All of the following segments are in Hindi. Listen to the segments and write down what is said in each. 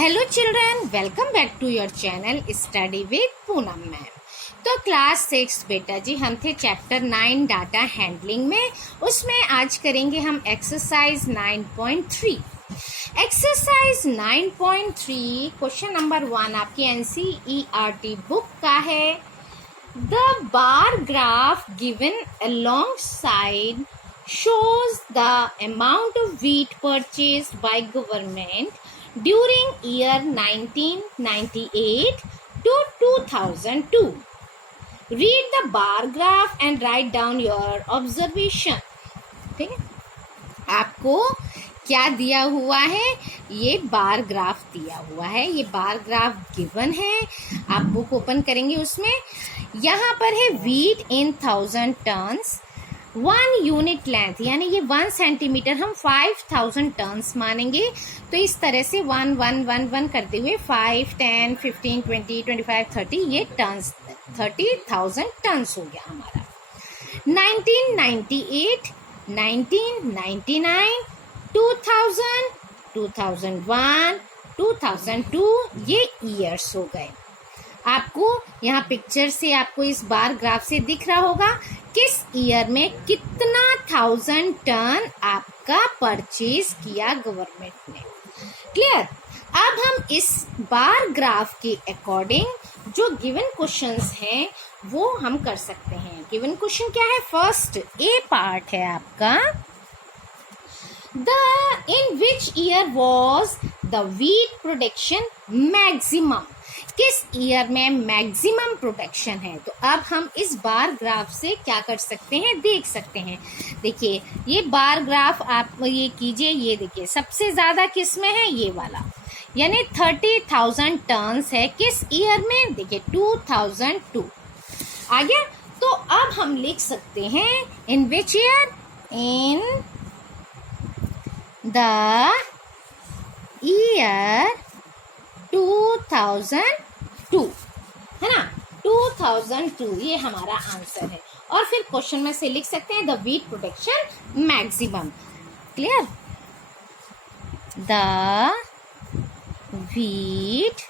Hello children, welcome back to your channel study with Poonam ma'am. तो क्लास 6 बेटा जी हम थे चैप्टर 9 डाटा हैंडलिंग में। उसमें आज करेंगे हम एक्सरसाइज 9.3। एक्सरसाइज 9.3 क्वेश्चन नंबर 1 आपकी NCERT बुक का है। The bar graph given alongside shows the amount of wheat purchased by government during year 1998 to 2002. Read the bar graph and write down your observation. ठीक है, आपको क्या दिया हुआ है? ये बार ग्राफ दिया हुआ है, ये बार ग्राफ गिवन है। आप बुक ओपन करेंगे, उसमें यहाँ पर है व्हीट इन 1000 टन्स, 1 यूनिट लेंथ यानी ये 1 सेंटीमीटर हम 5000 टन्स मानेंगे। तो इस तरह से 1 1 1 1 करते हुए 5 10 15 20 25 30 ये टन्स 30,000 टन्स हो गया हमारा। 1998 1999 2000 2001 2002 ये ईयर्स हो गए। आपको यहाँ पिक्चर से आपको इस बार ग्राफ से दिख रहा होगा किस ईयर में कितना 1000 टन आपका परचेज किया गवर्नमेंट ने। क्लियर? अब हम इस बार ग्राफ के अकॉर्डिंग जो गिवन क्वेश्चंस हैं वो हम कर सकते हैं। गिवन क्वेश्चन क्या है? फर्स्ट ए पार्ट है आपका, in which year was the wheat production maximum? किस ईयर में मैक्सिमम प्रोडक्शन है? तो अब हम इस बार ग्राफ से क्या कर सकते हैं, देख सकते हैं। देखिए ये बार ग्राफ आप ये कीजिए, ये देखिए सबसे ज्यादा किस में है? ये वाला, यानी 30,000 टन्स है। किस ईयर में? देखिए 2002 आ गया। तो अब हम लिख सकते हैं in which year? In the year 2002, है ना, 2002 ये हमारा आंसर है। और फिर क्वेश्चन में से लिख सकते हैं the wheat production maximum. Clear? The wheat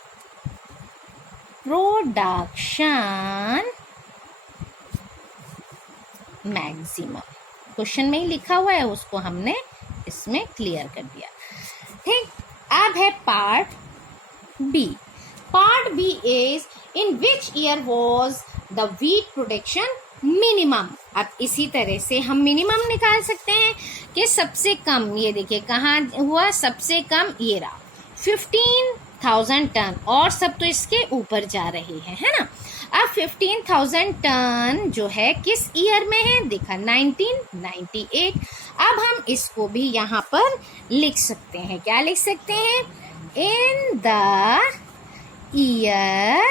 production maximum question में ही लिखा हुआ है, उसको हमने इसमें क्लियर कर दिया। ठीक, अब है part B. Part B is in which year was the wheat production minimum. अब इसी तरह से हम मिनिमम निकाल सकते हैं कि सबसे कम, ये देखिए कहाँ हुआ सबसे कम, ये रहा 15,000 टन, और सब तो इसके ऊपर जा रहे हैं, है ना। अब 15,000 टन जो है किस ईयर में है? देखा 1998। अब हम इसको भी यहाँ पर लिख सकते हैं। क्या लिख सकते हैं? इन the year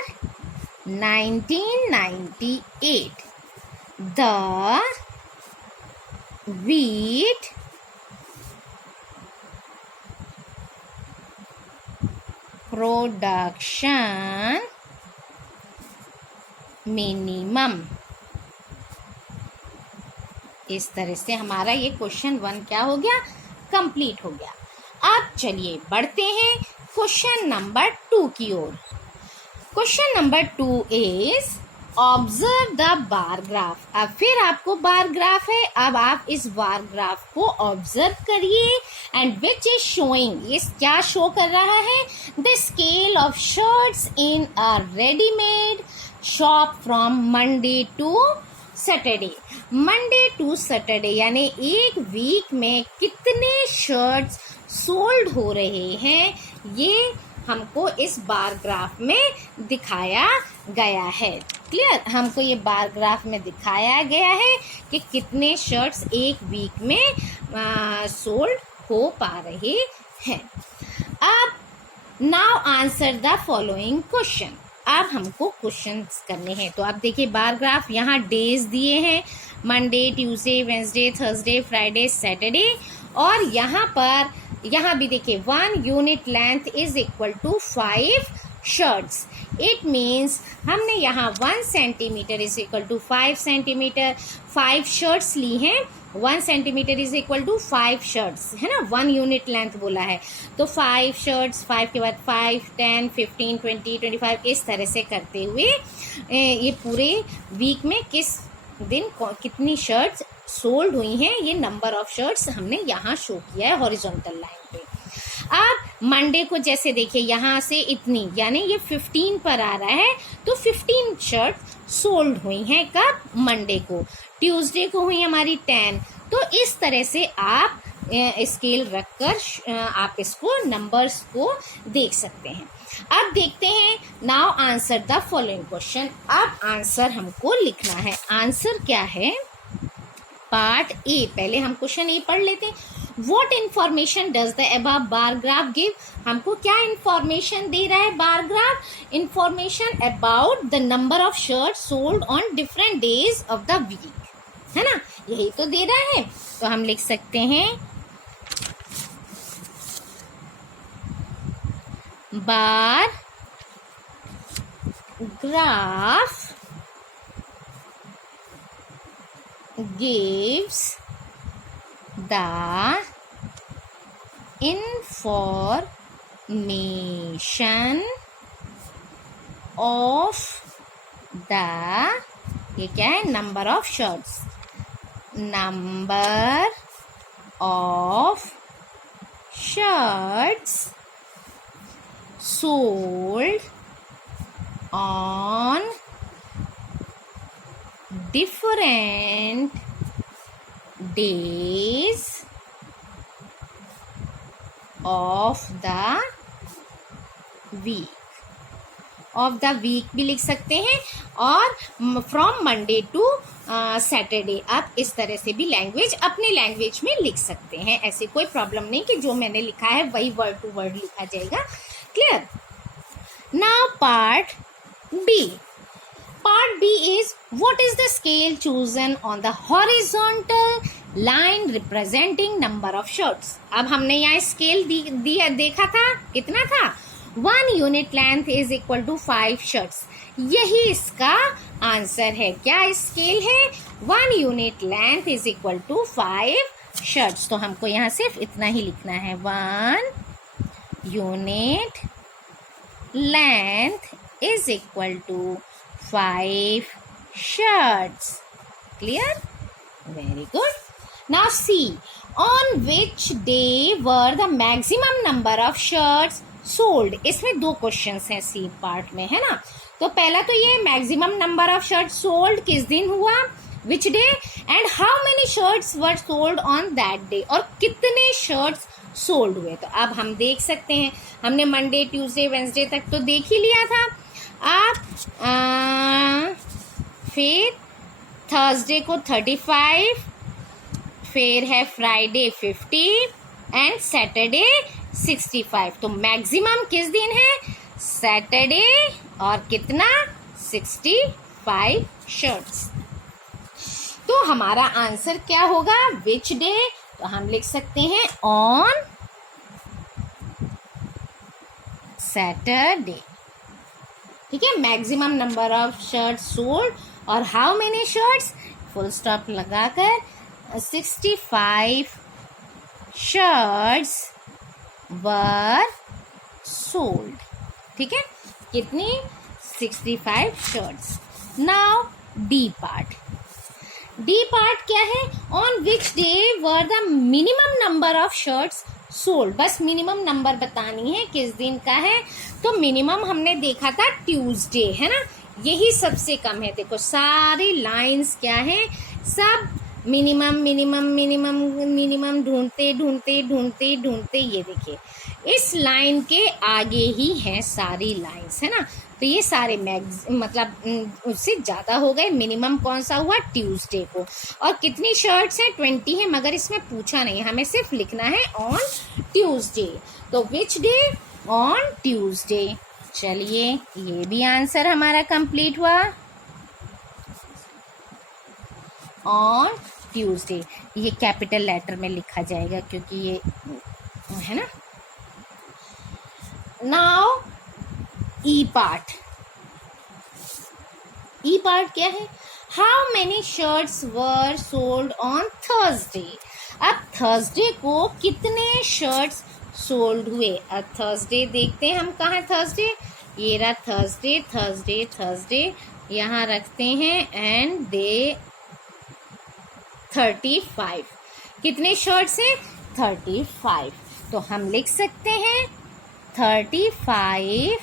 1998 the wheat production minimum. इस तरह से हमारा ये क्वेश्चन 1 क्या हो गया? कंप्लीट हो गया। अब चलिए बढ़ते हैं क्वेश्चन नंबर 2 की ओर। Question number 2 is observe the bar graph. अब फिर आपको बार ग्राफ है, अब आप इस बार ग्राफ को ऑब्जर्व करिए एंड विच इज शोइंग, ये क्या शो कर रहा है? The scale of shirts in a readymade shop from Monday to Saturday. Monday to Saturday यानी एक वीक में कितने शर्ट्स सोल्ड हो रहे हैं, ये हमको इस बार ग्राफ में दिखाया गया है। क्लियर? हमको ये बार ग्राफ में दिखाया गया है कि कितने शर्ट्स एक वीक में सोल्ड हो पा रहे हैं। अब now answer the following question. अब हमको क्वेश्चंस करने हैं। तो आप देखिए बार ग्राफ, यहाँ डेज दिए हैं, Monday Tuesday Wednesday Thursday Friday Saturday, और यहाँ भी देखिए 1 unit length is equal to 5 shirts. It means हमने यहाँ 1 centimetre is equal to 5 centimetre 5 shirts ली हैं, 1 centimetre is equal to 5 shirts, है ना, 1 यूनिट लेंथ बोला है, तो 5 शर्ट्स, 5 के बाद 5, 10, 15, 20, 25 इस तरह से करते हुए ये पूरे वीक में किस दिन कितनी शर्ट्स सोल्ड हुई हैं, ये नंबर ऑफ शर्ट्स हमने यहाँ शो किया है हॉरिजॉन्टल लाइन पे। अब मंडे को जैसे देखिए यहाँ से इतनी, यानी ये 15 पर आ रहा है, तो 15 शर्ट सोल्ड हुई हैं कब, मंडे को। ट्यूसडे को हुई हमारी 10। तो इस तरह से आप स्केल रखकर आप इसको नंबर्स को देख सकते हैं। अब देखते हैं, now answer the following question. अब आंसर हमको लिखना है। आंसर क्या है, पार्ट ए। पहले हम क्वेश्चन ए पढ़ लेते हैं। What information does the above bar graph give? हमको क्या इंफॉर्मेशन दे रहा है bar graph? Information about the number of shirts sold on different days of the week, है ना, यही तो दे रहा है। तो हम लिख सकते हैं bar graph gives the information of the, ये क्या है, number of shirts, number of shirts sold on different days of the week, of the week भी लिख सकते हैं, और फ्रॉम मंडे टू सैटरडे आप इस तरह से भी लैंग्वेज अपने लैंग्वेज में लिख सकते हैं। ऐसे कोई प्रॉब्लम नहीं कि जो मैंने लिखा है वही वर्ड टू वर्ड लिखा जाएगा। Clear? Now part B. Part B is, what is the scale chosen on the horizontal line representing number of shirts? अब हमने यहाँ स्केल देखा था, कितना था, 1 unit length is equal to 5 shirts. यही इसका आंसर है। क्या स्केल है? 1 unit length is equal to 5 shirts. तो हमको यहाँ सिर्फ इतना ही लिखना है, 1 unit length is equal to 5 shirts. Clear? Very good. Now see, on which day were the maximum number of shirts sold? इसमें 2 क्वेश्चंस हैं सी पार्ट में, है ना। तो पहला तो ये maximum number of shirt sold किस दिन हुआ, which day, and how many shirts were sold on that day, और कितने शर्ट्स सोल्ड हुए। तो अब हम देख सकते हैं, हमने मंडे, ट्यूसडे, वेंसडे तक तो देख ही लिया था। आप फिर थर्सडे को 35, फिर है फ्राइडे 50 एंड सैटरडे 65। तो मैक्सिमम किस दिन है, सैटरडे, और कितना, 65 शर्ट्स। तो हमारा आंसर क्या होगा, विच डे। तो हम लिख सकते हैं ऑन सैटरडे। ठीक है, maximum number of shirts sold, और how many shirts, full stop लगाकर 65 शर्ट्स वर सोल्ड। ठीक है, कितनी, 65 shirts. Now D part. D part क्या है, on which day were the minimum number of shirts sold. बस मिनिमम नंबर बतानी है किस दिन का है। तो मिनिमम हमने देखा था ट्यूसडे, है ना, यही सबसे कम है। देखो सारी लाइंस क्या है, सब मिनिमम मिनिमम मिनिमम मिनिमम ढूंढते ढूंढते ढूंढते ढूंढते, ये देखिए इस लाइन के आगे ही है सारी लाइंस, है ना। तो ये सारे मतलब उससे ज़्यादा हो गए। मिनिमम कौन सा हुआ, ट्यूसडे को। और कितनी शर्ट्स हैं, 20 है, मगर इसमें पूछा नहीं, हमें सिर्फ लिखना है ऑन ट्यूसडे। तो विच डे, ऑन ट्यूसडे। चलिए, ये भी आंसर हमारा कंप्लीट हुआ, ऑन ट्यूसडे। ये कैपिटल लेटर में लिखा जाएगा क्योंकि ये है ना। नाउ ई पार्ट। ई पार्ट क्या है, how many shirts were sold on Thursday. अब थर्सडे को कितने शर्ट्स सोल्ड हुए। अब थर्सडे देखते हैं हम कहाँ थर्सडे, ये रहा थर्सडे थर्सडे थर्सडे, यहाँ रखते हैं एंड दे 35। कितने शर्ट्स हैं 35, तो हम लिख सकते हैं 35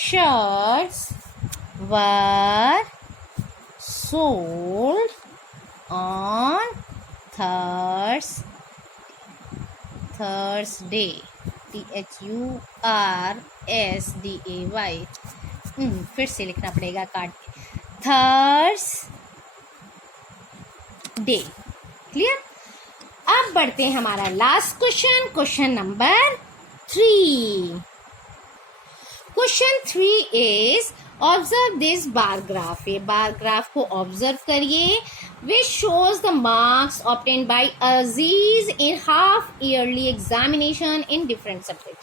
shirts were sold on Thursday. THURSDAY। फिर से लिखना पड़ेगा काट के, थर्सडे। क्लियर। अब बढ़ते हैं हमारा last question, question number 3। Question 3 is observe this bar graph. ये बार ग्राफ को ऑब्जर्व करिए। Which shows the marks obtained by Aziz in half yearly examination in different subject.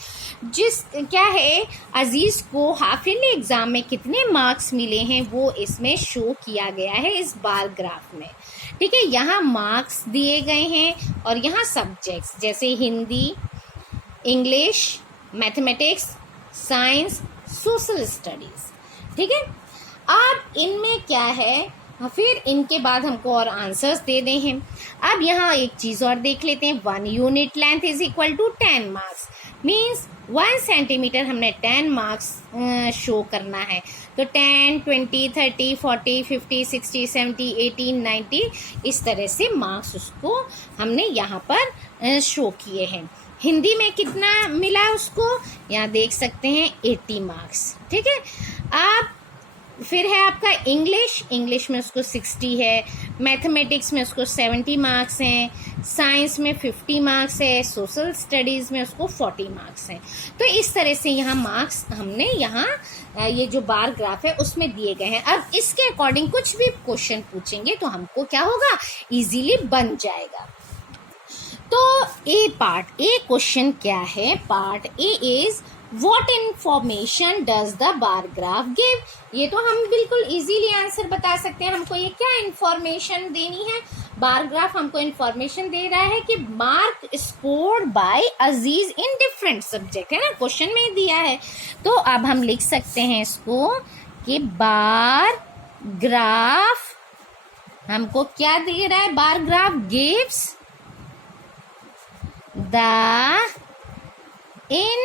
जिस क्या है, अजीज को हाफ ईयरली एग्जाम में कितने मार्क्स मिले हैं वो इसमें शो किया गया है इस बार ग्राफ में। ठीक है, यहाँ मार्क्स दिए गए हैं और यहाँ सब्जेक्ट्स जैसे Hindi, English, mathematics, science, social studies. ठीक है, अब इनमें क्या है, फिर इनके बाद हमको और आंसर्स दे दे हैं। अब यहाँ एक चीज और देख लेते हैं, 1 unit length is equal to 10 marks, means 1 centimetre हमने 10 मार्क्स शो करना है। तो 10, 20, 30, 40, 50, 60, 70, 80, 90 इस तरह से मार्क्स उसको हमने यहाँ पर शो किए हैं। हिंदी में कितना मिला उसको, यहाँ देख सकते हैं 80 मार्क्स। ठीक है, अब फिर है आपका इंग्लिश में उसको 60 है, मैथमेटिक्स में उसको 70 मार्क्स हैं, साइंस में 50 मार्क्स है, सोशल स्टडीज़ में उसको 40 मार्क्स हैं। तो इस तरह से यहाँ मार्क्स हमने यहाँ ये जो बार ग्राफ है उसमें दिए गए हैं। अब इसके अकॉर्डिंग कुछ भी क्वेश्चन पूछेंगे तो हमको क्या होगा, इजीली बन जाएगा। तो ए क्वेश्चन क्या है, part A is what information does the bar graph give. ये तो हम बिल्कुल इजीली आंसर बता सकते हैं। हमको ये क्या इन्फॉर्मेशन देनी है, बार ग्राफ हमको इन्फॉर्मेशन दे रहा है कि mark scored by Aziz in different subject, है ना, क्वेश्चन में दिया है। तो अब हम लिख सकते हैं इसको कि बार ग्राफ हमको क्या दे रहा है, bar graph gives the information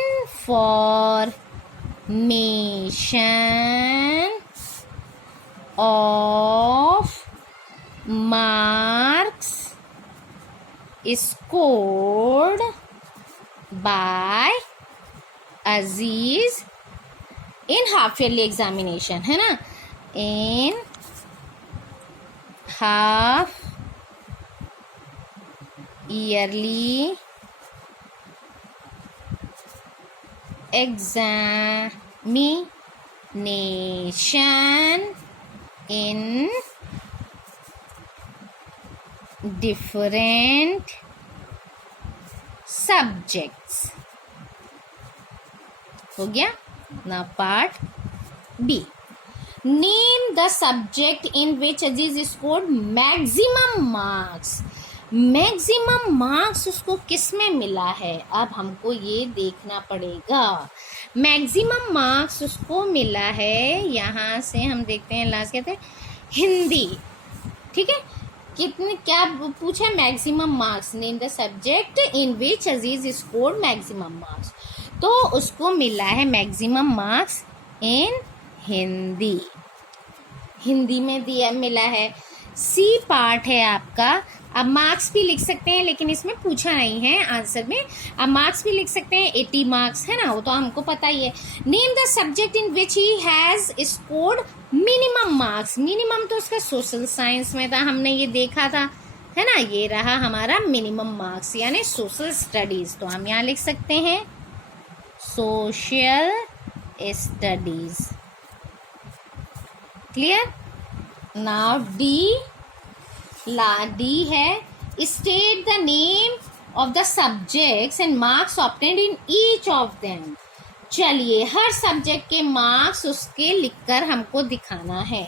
of marks scored by Aziz in half yearly examination, है ना, in half yearly examination in different subjects। हो गया ना। Part B, name the subject in which Aziz scored maximum marks. Maximum marks उसको किस में मिला है, अब हमको ये देखना पड़ेगा। मैक्सिमम मार्क्स उसको मिला है, यहाँ से हम देखते हैं लास्ट कहते हैं हिंदी। ठीक है, कितने क्या पूछा, maximum marks, name the subject in which Aziz scored maximum marks, तो उसको मिला है maximum marks in Hindi. Hindi में दिया मिला है। सी पार्ट है आपका। अब मार्क्स भी लिख सकते हैं, लेकिन इसमें पूछा नहीं है आंसर में। अब मार्क्स भी लिख सकते हैं, 80 मार्क्स है ना, वो तो हमको पता ही है। Name the subject in which he has scored minimum marks. Minimum तो उसका सोशल साइंस में था, हमने ये देखा था, है ना, ये रहा हमारा मिनिमम मार्क्स यानी सोशल स्टडीज। तो हम यहाँ लिख सकते हैं social studies. Clear. Now D है, state the name of the subjects and marks obtained in each of them. चलिए, हर सब्जेक्ट के मार्क्स उसके लिखकर हमको दिखाना है।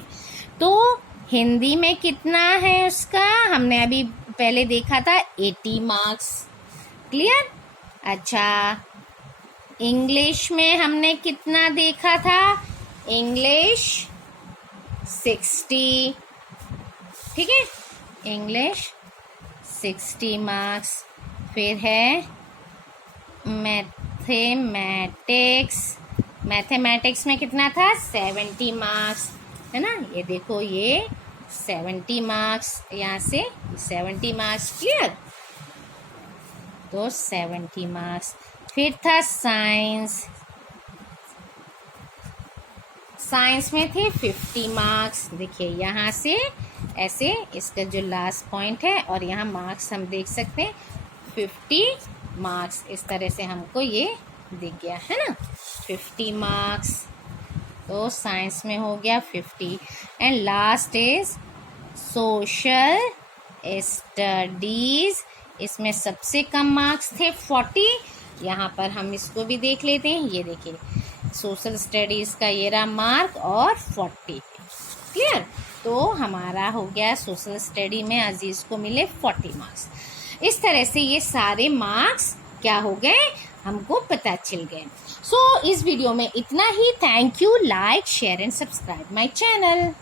तो हिंदी में कितना है उसका, हमने अभी पहले देखा था 80 मार्क्स। क्लियर। अच्छा, इंग्लिश में हमने कितना देखा था, इंग्लिश 60। ठीक है, इंग्लिश 60 मार्क्स। फिर है मैथमेटिक्स में कितना था, 70 मार्क्स, है ना। ये देखो, ये 70 मार्क्स, यहाँ से 70 मार्क्स। क्लियर। तो 70 मार्क्स। फिर था साइंस में थे 50 मार्क्स। देखिए यहाँ से ऐसे इसका जो लास्ट पॉइंट है और यहाँ मार्क्स हम देख सकते हैं 50 मार्क्स। इस तरह से हमको ये दिख गया, है ना, 50 मार्क्स। तो साइंस में हो गया 50। And last is social studies. इसमें सबसे कम मार्क्स थे 40। यहाँ पर हम इसको भी देख लेते हैं। ये देखिए, सोशल स्टडीज़ का ये रहा मार्क और 40। क्लियर। तो हमारा हो गया सोशल स्टडी में अजीज़ को मिले 40 मार्क्स। इस तरह से ये सारे मार्क्स क्या हो गए, हमको पता चल गए। सो इस वीडियो में इतना ही। Thank you. Like, share and subscribe my channel.